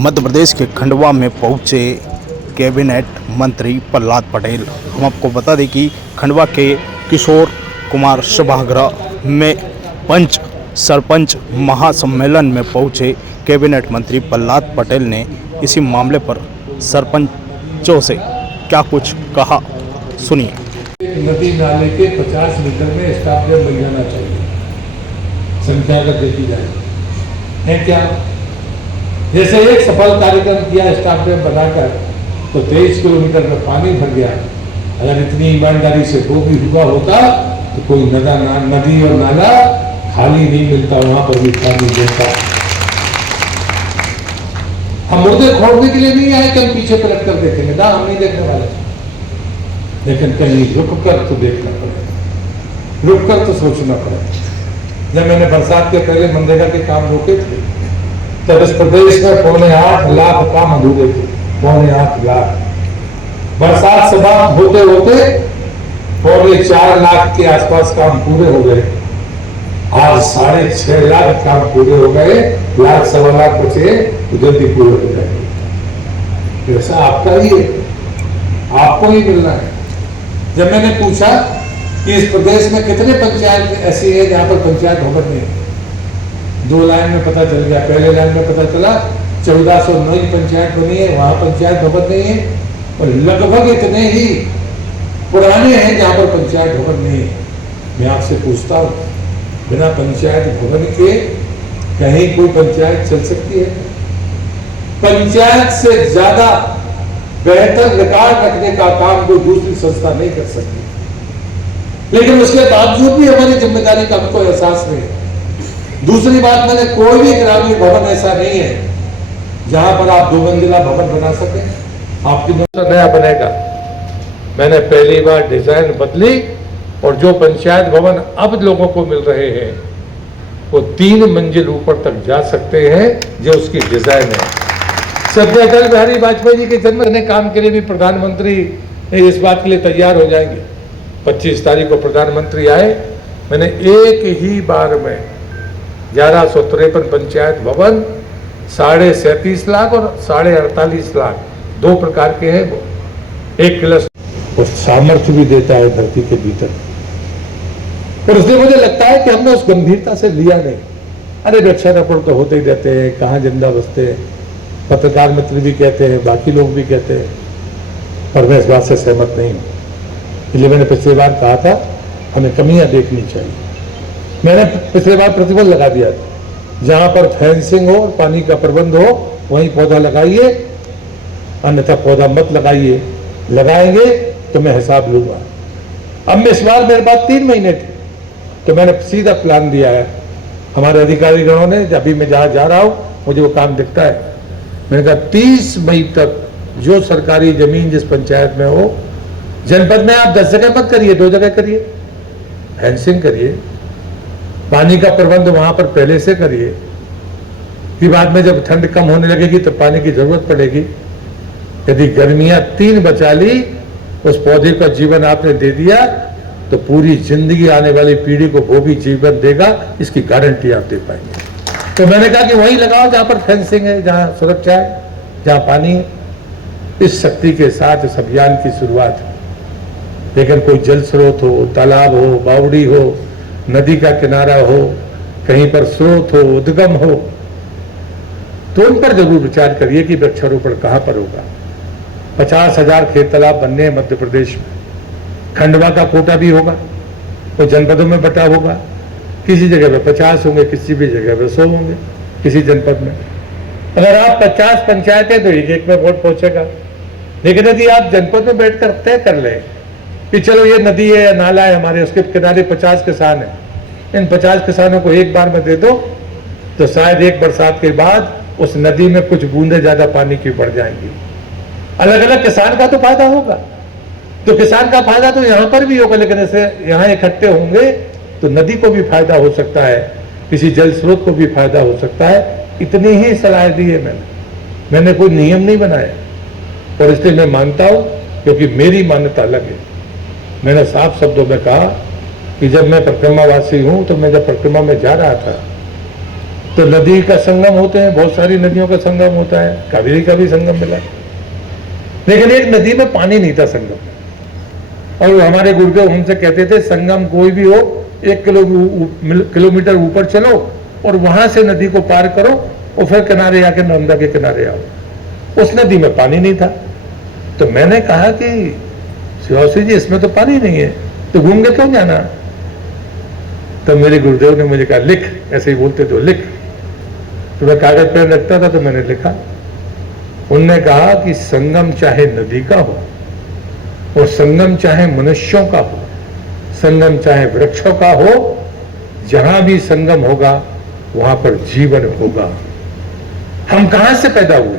मध्य प्रदेश के खंडवा में पहुंचे कैबिनेट मंत्री प्रहलाद पटेल। हम आपको बता दें कि खंडवा के किशोर कुमार सभागृह में पंच सरपंच महासम्मेलन में पहुंचे कैबिनेट मंत्री प्रहलाद पटेल ने इसी मामले पर सरपंचों से क्या कुछ कहा, सुनिए। नदी नाले के 50 मीटर में स्टाफ डैम बन जाना चाहिए, संख्या अगर देखी जाए है क्या। जैसे एक सफल कार्यक्रम किया स्टाफ डैम बनाकर, तो 23 किलोमीटर में पानी भर गया। अगर इतनी ईमानदारी से वो भी हुआ होता तो कोई नदी और नाला खाली नहीं मिलता, वहां पर भी पानी मिलता। हम मुर्दे खोदने के लिए नहीं आए कि हम पीछे पलट कर देखेंगे ना, हम नहीं देखने वाले, लेकिन कहीं रुक कर तो देखना पड़ेगा, रुक कर तो सोचना पड़ेगा। जब मैंने बरसात के पहले मनरेगा के काम रोके थे तब इस प्रदेश में 8.25 लाख काम अधूरे थे, 8.25 लाख। बरसात समाप्त होते होते 4.25 लाख के आसपास काम पूरे हो गए। आज 6.5 लाख काम पूरे हो गए, 1 लाख सवा लाख बचे तो जल्दी पूरे हो जाएंगे। ऐसा आपका ही है, आपको ही मिलना है। जब मैंने पूछा कि इस प्रदेश में कितने पंचायत ऐसी है जहां पर पंचायत भवन नहीं है, 2 लाइन में पता चल गया। पहले लाइन में पता चला 1409 पंचायत बनी है, वहां पंचायत भवन नहीं है, और लगभग इतने ही पुराने हैं जहां पर पंचायत भवन नहीं है। मैं आपसे पूछता हूं, बिना पंचायत भवन के कहीं कोई पंचायत चल सकती है? पंचायत से ज्यादा बेहतर रिकॉर्ड रखने का काम कोई दूसरी संस्था नहीं कर सकती, लेकिन उसके बावजूद भी हमारी जिम्मेदारी का हमको एहसास नहीं है। दूसरी बात, मैंने कोई भी ग्रामीण भवन ऐसा नहीं है जहां पर आप 2 मंजिला भवन बना सके। आपकी नया बनेगा। मैंने पहली बार डिजाइन बदली, और जो पंचायत भवन अब लोगों को मिल रहे हैं वो 3 मंजिल ऊपर तक जा सकते हैं, जो उसकी डिजाइन है। सद्य अटल बिहारी वाजपेयी जी के जन्मदिन काम के लिए भी प्रधानमंत्री इस बात के लिए तैयार हो जाएंगे। 25 तारीख को प्रधानमंत्री आए, मैंने एक ही बार में 1153 पंचायत भवन, 37.5 लाख और 48.5 लाख 2 प्रकार के हैं। वो एक क्लस और सामर्थ्य भी देता है धरती के भीतर, और इसलिए मुझे लगता है कि हमने उस गंभीरता से लिया नहीं। अरे वृक्षारोपण तो होते ही रहते हैं, कहाँ जिंदा बसते हैं, पत्रकार मित्र भी कहते हैं, बाकी लोग भी कहते हैं, पर मैं इस बात से सहमत नहीं हूँ। इसलिए मैंने पिछली बार कहा था हमें कमियां देखनी चाहिए। मैंने पिछली बार प्रतिबंध लगा दिया था, जहां पर फेंसिंग हो और पानी का प्रबंध हो वहीं पौधा लगाइए, अन्यथा पौधा मत लगाइए। लगाएंगे तो मैं हिसाब लूंगा। अब इस बार मेरे पास 3 महीने थे, तो मैंने सीधा प्लान दिया है हमारे अधिकारीगणों ने। अभी मैं जहां जा रहा हूं मुझे वो काम दिखता है। मैंने कहा 30 मई तक जो सरकारी जमीन जिस पंचायत में हो, जनपद में आप 10 जगह मत करिए, 2 जगह करिए, फेंसिंग करिए, पानी का प्रबंध वहां पर पहले से करिए कि बाद में जब ठंड कम होने लगेगी तो पानी की जरूरत पड़ेगी। यदि गर्मियां 3 बचा ली, उस पौधे का जीवन आपने दे दिया, तो पूरी जिंदगी आने वाली पीढ़ी को वो भी जीवन देगा, इसकी गारंटी आप दे पाएंगे। तो मैंने कहा कि वही लगाओ जहां पर फेंसिंग है, जहां सुरक्षा है, जहां पानी है। इस शक्ति के साथ इस अभियान की शुरुआत है। लेकिन कोई जल स्रोत हो, तालाब हो, बावड़ी हो, नदी का किनारा हो, कहीं पर स्रोत हो, उद्गम हो, तो उन पर जरूर विचार करिए कि वृक्षारोपण कहां पर होगा। 50,000 खेत तालाब बनने हैं मध्य प्रदेश में। खंडवा का कोटा भी होगा, तो जनपदों में बटा होगा। किसी जगह पे 50 होंगे, किसी भी जगह पे 100 होंगे, किसी जनपद में। अगर आप 50 पंचायतें, तो एक में वोट पहुंचेगा। लेकिन यदि आप जनपद में बैठकर तय कर लें कि चलो ये नदी है या नाला है हमारे, उसके किनारे 50 किसान हैं, इन 50 किसानों को एक बार में दे दो, तो शायद एक बरसात के बाद उस नदी में कुछ बूंदे ज्यादा पानी की बढ़ जाएंगी। अलग अलग किसान का तो फायदा होगा, तो किसान का फायदा तो यहां पर भी होगा, लेकिन ऐसे यहां इकट्ठे होंगे तो नदी को भी फायदा हो सकता है, किसी जल स्रोत को भी फायदा हो सकता है। इतनी ही सलाह दी है मैंने कोई नियम नहीं बनाया, और इसलिए मैं मानता हूं, क्योंकि मेरी मान्यता अलग है। मैंने साफ शब्दों में कहा कि जब मैं परिक्रमावासी हूं, तो मैं जब परिक्रमा में जा रहा था तो नदी का संगम होते हैं, बहुत सारी नदियों का संगम होता है, कावेरी का भी संगम मिला, लेकिन एक नदी में पानी नहीं था संगम। और वो हमारे गुरुदेव हमसे कहते थे संगम कोई भी हो 1 किलोमीटर ऊपर चलो और वहां से नदी को पार करो और फिर किनारे आके नर्मदा के किनारे आओ। उस नदी में पानी नहीं था, तो मैंने कहा कि शिवासी जी इसमें तो पानी नहीं है, तो घूम के क्यों जाना। तो मेरे गुरुदेव ने मुझे कहा लिख, ऐसे ही बोलते थे लिख। तो मैं कागज पेन रखता था, तो मैंने लिखा। उनने कहा कि संगम चाहे नदी का हो और संगम चाहे मनुष्यों का हो, संगम चाहे वृक्षों का हो, जहां भी संगम होगा वहां पर जीवन होगा। हम कहां से पैदा हुए,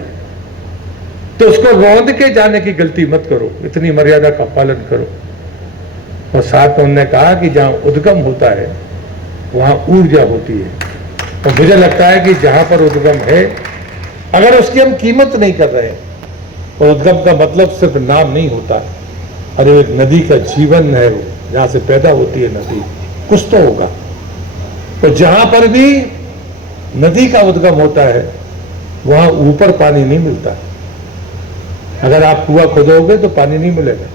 तो उसको रौंद के जाने की गलती मत करो, इतनी मर्यादा का पालन करो। और साथ में उन्होंने कहा कि जहां उद्गम होता है वहां ऊर्जा होती है, और मुझे लगता है कि जहां पर उद्गम है, अगर उसकी हम कीमत नहीं कर रहे, और उद्गम का मतलब सिर्फ नाम नहीं होता है, अरे एक नदी का जीवन है, वो जहां से पैदा होती है नदी, कुछ तो होगा। तो जहां पर भी नदी का उद्गम होता है वहां ऊपर पानी नहीं मिलता। अगर आप कुआं खोदोगे तो पानी नहीं मिलेगा।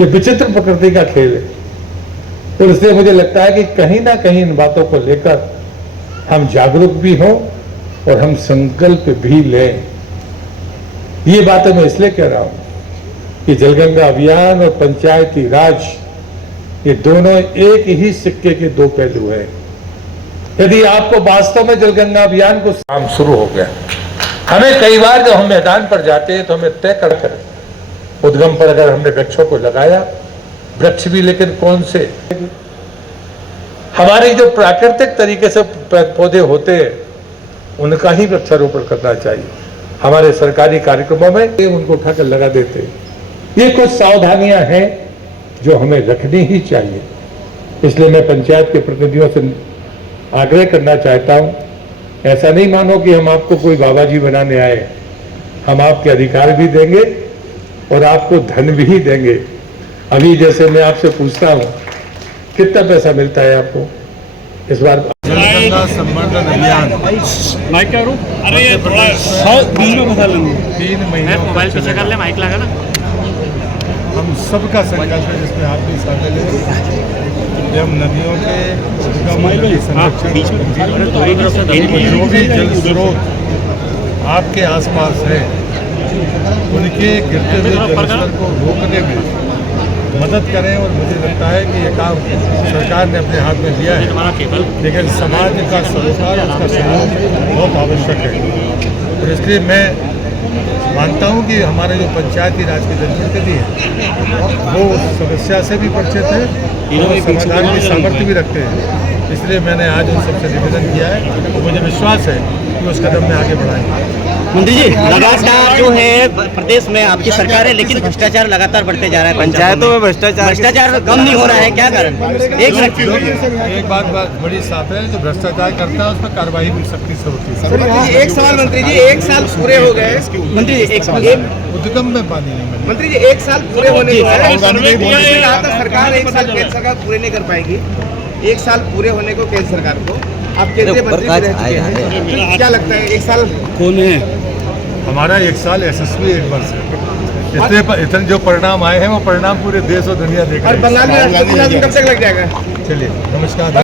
ये विचित्र प्रकृति का खेल है, और इसलिए मुझे लगता है कि कहीं ना कहीं इन बातों को लेकर हम जागरूक भी हों और हम संकल्प भी लें। ये बातें मैं इसलिए कह रहा हूं कि जलगंगा अभियान और पंचायती राज, ये दोनों एक ही सिक्के के दो पहलू हैं। यदि आपको वास्तव में जलगंगा अभियान को काम शुरू हो गया, हमें कई बार जब हम मैदान पर जाते हैं तो हमें तय कर उद्गम पर अगर हमने वृक्षों को लगाया, वृक्ष भी लेकिन कौन से, हमारे जो प्राकृतिक तरीके से पौधे होते हैं उनका ही वृक्षारोपण करना चाहिए। हमारे सरकारी कार्यक्रमों में उनको उठाकर लगा देते हैं। ये कुछ सावधानियां हैं जो हमें रखनी ही चाहिए। इसलिए मैं पंचायत के प्रतिनिधियों से आग्रह करना चाहता हूं, ऐसा नहीं मानो कि हम आपको कोई बाबा जी बनाने आए। हम आपके अधिकार भी देंगे और आपको धन भी देंगे। अभी जैसे मैं आपसे पूछता हूं कितना पैसा मिलता है आपको इस बार? जलगंगा संवर्धन अभियान माइक क्या करूं? अरे ये थोड़ा 3 में बता लेंगे। 3 महीनों मोबाइल पीछे कर ले, माइक लगा ना। हम सबका संकल्प है जिसमें आप भी शामिल हैं कि हम नदियों के उद्गम, नदी संरक्षण, जो भी जल स्रोत आपके आसपास है उनके गिरते हुए जलस्तर को रोकने में मदद करें। और मुझे लगता है कि ये काम सरकार ने अपने हाथ में लिया है, लेकिन समाज का सरोकार, उसका सहयोग बहुत आवश्यक है। और इसलिए मैं मानता हूं कि हमारे जो पंचायती राज के जनप्रतिनिधि हैं वो समस्या से भी परिचित है और समाधान की सामर्थ्य भी रखते हैं। इसलिए मैंने आज उन सबसे निवेदन किया है और मुझे विश्वास है कि उस कदम में आगे बढ़ाएंगे। मंत्री जी, लगातार जो है प्रदेश में आपकी सरकार है, लेकिन भ्रष्टाचार लगातार बढ़ते जा रहा है। पंचायतों में भ्रष्टाचार कम नहीं हो रहा है, क्या कारण? एक बात बड़ी साफ है, जो भ्रष्टाचार करता है उस पर कार्रवाई भी सख्ती से होती है। एक सवाल मंत्री जी, 1 साल पूरे हो गए मंत्री जी, एक सवाल, उद्गम में पानी नहीं मिला। मंत्री जी 1 साल पूरे होने को है, सरकार 1 साल केंद्र सरकार पूरे नहीं कर पाएगी। 1 साल पूरे होने को केंद्र सरकार को, आप केंद्रीय मंत्री रह चुके हैं, क्या लगता है 1 साल कौन है? हमारा 1 साल यशस्वी 1 वर्ष है। इतने जो परिणाम आए हैं वो परिणाम पूरे देश और दुनिया देख रहे हैं। बंगाल में राष्ट्रपति शासन कब तक लग जाएगा? चलिए, नमस्कार।